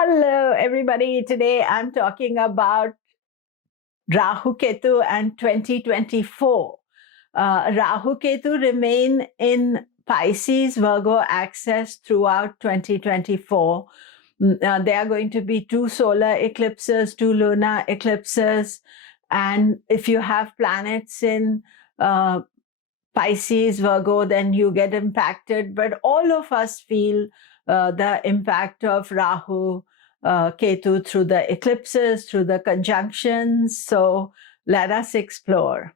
Hello, everybody. Today I'm talking about Rahu Ketu and 2024. Rahu Ketu remain in Pisces Virgo axis throughout 2024. There are going to be 2 solar eclipses, 2 lunar eclipses. And if you have planets in Pisces, Virgo, then you get impacted. But all of us feel the impact of Rahu, Ketu through the eclipses, through the conjunctions. So let us explore.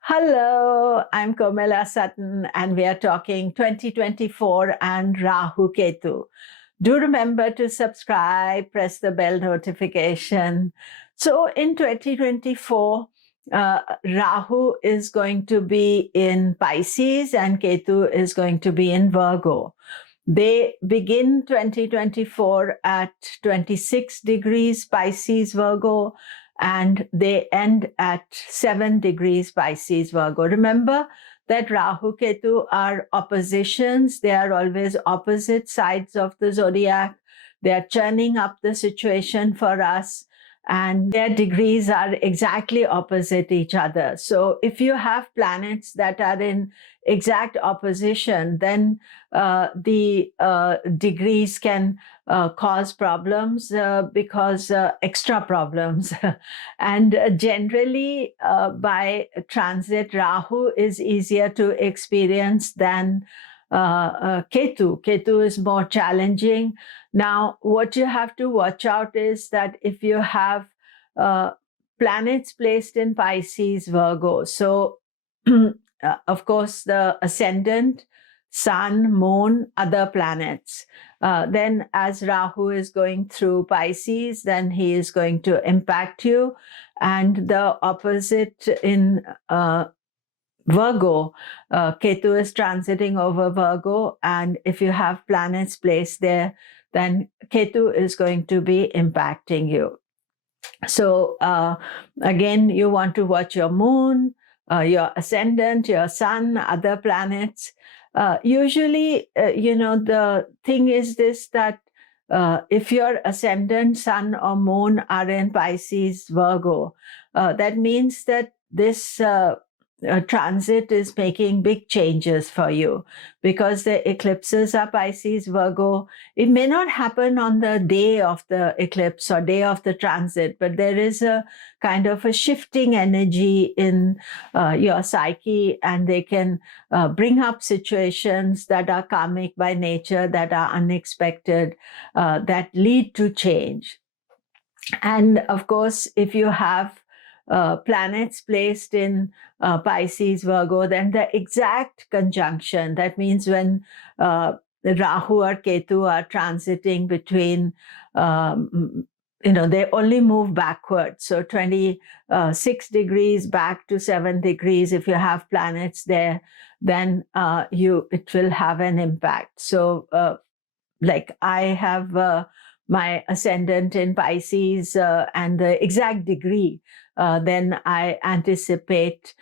Hello, I'm Komilla Sutton, and we are talking 2024 and Rahu Ketu. Do remember to subscribe, press the bell notification. So in 2024, Rahu is going to be in Pisces and Ketu is going to be in Virgo. They begin 2024 at 26 degrees Pisces Virgo, and they end at 7 degrees Pisces Virgo. Remember that Rahu Ketu are oppositions. They are always opposite sides of the zodiac. They are churning up the situation for us, and their degrees are exactly opposite each other. So if you have planets that are in exact opposition, then the degrees can cause problems because extra problems. And generally by transit, Rahu is easier to experience than Ketu. Ketu is more challenging. Now, what you have to watch out is that if you have planets placed in Pisces, Virgo, so of course the ascendant, sun, moon, other planets. Then as Rahu is going through Pisces, then he is going to impact you. And the opposite in Virgo, Ketu is transiting over Virgo. And if you have planets placed there, then Ketu is going to be impacting you. So again, you want to watch your moon, your ascendant, your sun, other planets. Usually, the thing is this, that if your ascendant, sun or moon are in Pisces, Virgo, that means that this transit is making big changes for you, because the eclipses are Pisces, Virgo. It may not happen on the day of the eclipse or day of the transit, but there is a kind of a shifting energy in your psyche, and they can bring up situations that are karmic by nature, that are unexpected, that lead to change. And of course, if you have planets placed in Pisces, Virgo, then the exact conjunction, that means when Rahu or Ketu are transiting between, they only move backwards. So 26 degrees back to 7 degrees, if you have planets there, then it will have an impact. So like I have my ascendant in Pisces and the exact degree, then I anticipate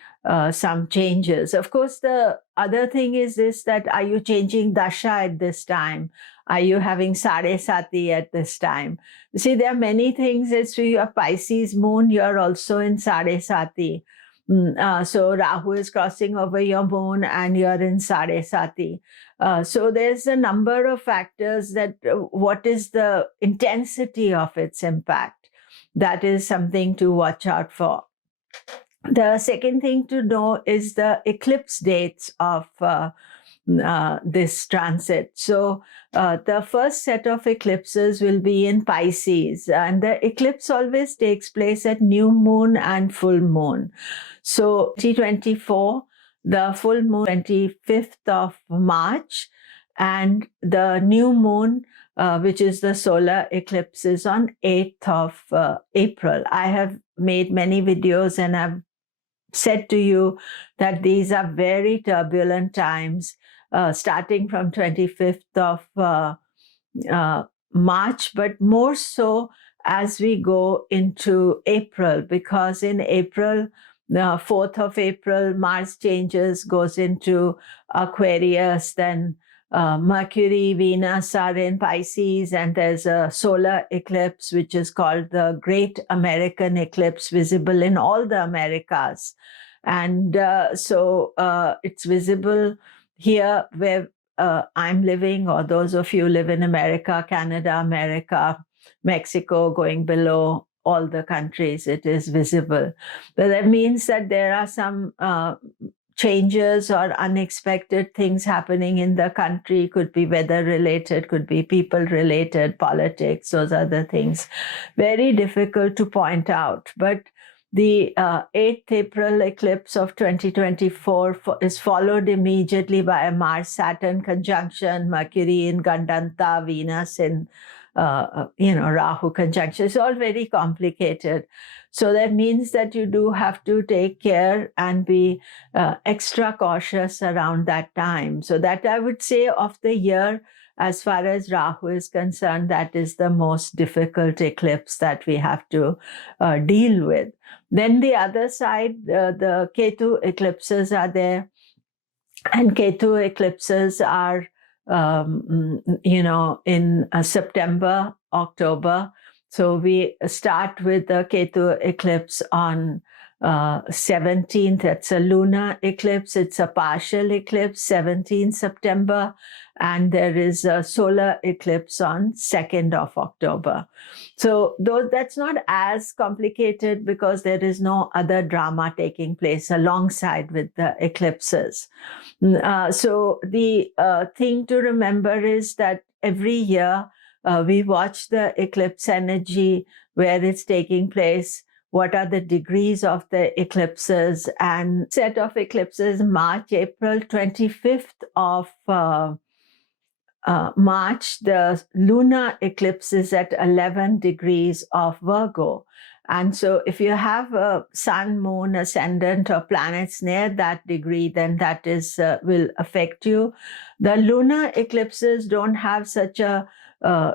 some changes. Of course, the other thing is this, that are you changing dasha at this time? Are you having Sade Sati at this time? See, there are many things. It's your Pisces moon, you're also in Sade Sati. So Rahu is crossing over your moon and you're in Sade Sati. So there's a number of factors that what is the intensity of its impact? That is something to watch out for. The second thing to know is the eclipse dates of this transit. So the first set of eclipses will be in Pisces, and the eclipse always takes place at new moon and full moon. So 2024, the full moon 25th of March, and the new moon, which is the solar eclipse, is on 8th of April. I have made many videos and I've said to you that these are very turbulent times, starting from 25th of March, but more so as we go into April, because in April, the 4th of April, Mars changes, goes into Aquarius, then Mercury, Venus are in Pisces, and there's a solar eclipse, which is called the Great American Eclipse, visible in all the Americas. And so it's visible here where I'm living, or those of you live in America, Canada, America, Mexico, going below all the countries, it is visible. But that means that there are some changes or unexpected things happening in the country. Could be weather related, could be people related, politics, those are the things. Very difficult to point out. But the 8th April eclipse of 2024 is followed immediately by a Mars-Saturn conjunction, Mercury in Gandanta, Venus in Rahu conjunction. It's all very complicated. So that means that you do have to take care and be extra cautious around that time. So that, I would say, of the year, as far as Rahu is concerned, that is the most difficult eclipse that we have to deal with. Then the other side, the Ketu eclipses are there. And Ketu eclipses are, in September, October. So we start with the Ketu eclipse on 17th. It's a lunar eclipse. It's a partial eclipse, 17th September. And there is a solar eclipse on 2nd of October. So that's not as complicated because there is no other drama taking place alongside with the eclipses. So the thing to remember is that every year we watch the eclipse energy, where it's taking place, what are the degrees of the eclipses, and set of eclipses March, April, 25th of March, the lunar eclipse is at 11 degrees of Virgo. And so if you have a sun, moon, ascendant, or planets near that degree, then that is will affect you. The lunar eclipses don't have such a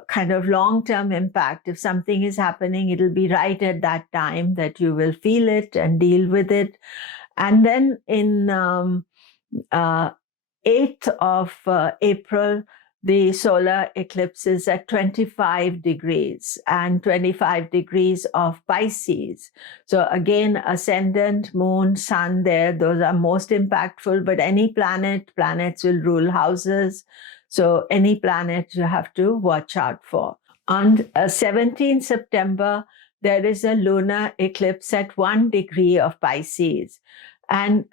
kind of long-term impact. If something is happening, it'll be right at that time that you will feel it and deal with it. And then in 8th of April, the solar eclipse is at 25 degrees and 25 degrees of Pisces. So again, ascendant, moon, sun there, those are most impactful, but any planets will rule houses. So any planet you have to watch out for. On 17th September, there is a lunar eclipse at 1 degree of Pisces. And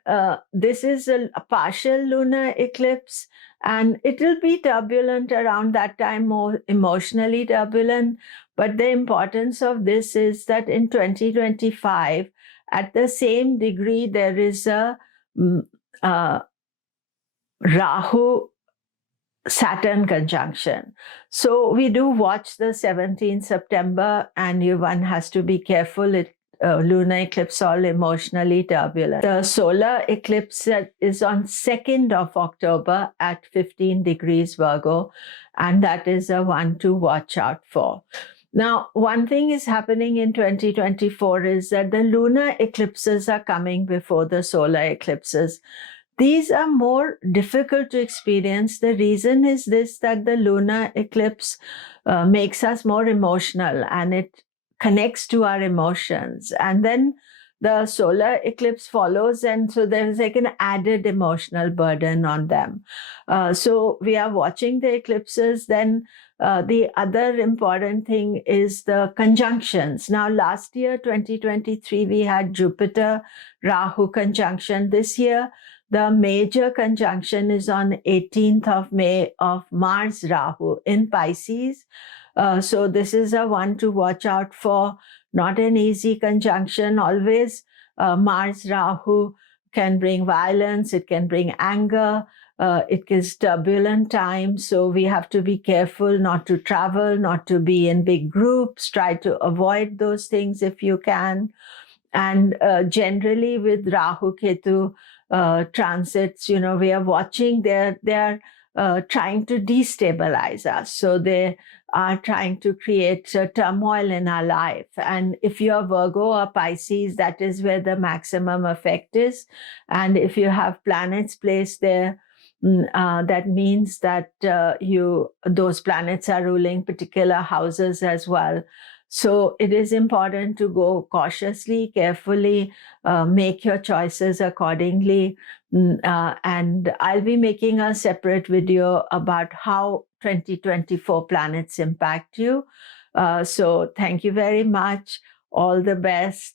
this is a partial lunar eclipse, and it will be turbulent around that time, more emotionally turbulent. But the importance of this is that in 2025, at the same degree, there is a Rahu Saturn conjunction. So we do watch the 17th September, and one has to be careful. Lunar eclipse all emotionally turbulent. The solar eclipse is on 2nd of October at 15 degrees Virgo, and that is a one to watch out for. Now, one thing is happening in 2024 is that the lunar eclipses are coming before the solar eclipses. These are more difficult to experience. The reason is this, that the lunar eclipse makes us more emotional, and it connects to our emotions. And then the solar eclipse follows, and so there's like an added emotional burden on them. So we are watching the eclipses. Then the other important thing is the conjunctions. Now, last year, 2023, we had Jupiter-Rahu conjunction. This year, the major conjunction is on 18th of May of Mars-Rahu in Pisces. So this is a one to watch out for. Not an easy conjunction. Always Mars-Rahu can bring violence. It can bring anger. It is turbulent times. So we have to be careful not to travel, not to be in big groups. Try to avoid those things if you can. And generally with Rahu Ketu transits, we are watching, they're trying to destabilize us. So they are trying to create turmoil in our life. And if you're Virgo or Pisces, that is where the maximum effect is. And if you have planets placed there, that means that those planets are ruling particular houses as well. So it is important to go cautiously, carefully, make your choices accordingly. And I'll be making a separate video about how 2024 planets impact you. So thank you very much. All the best.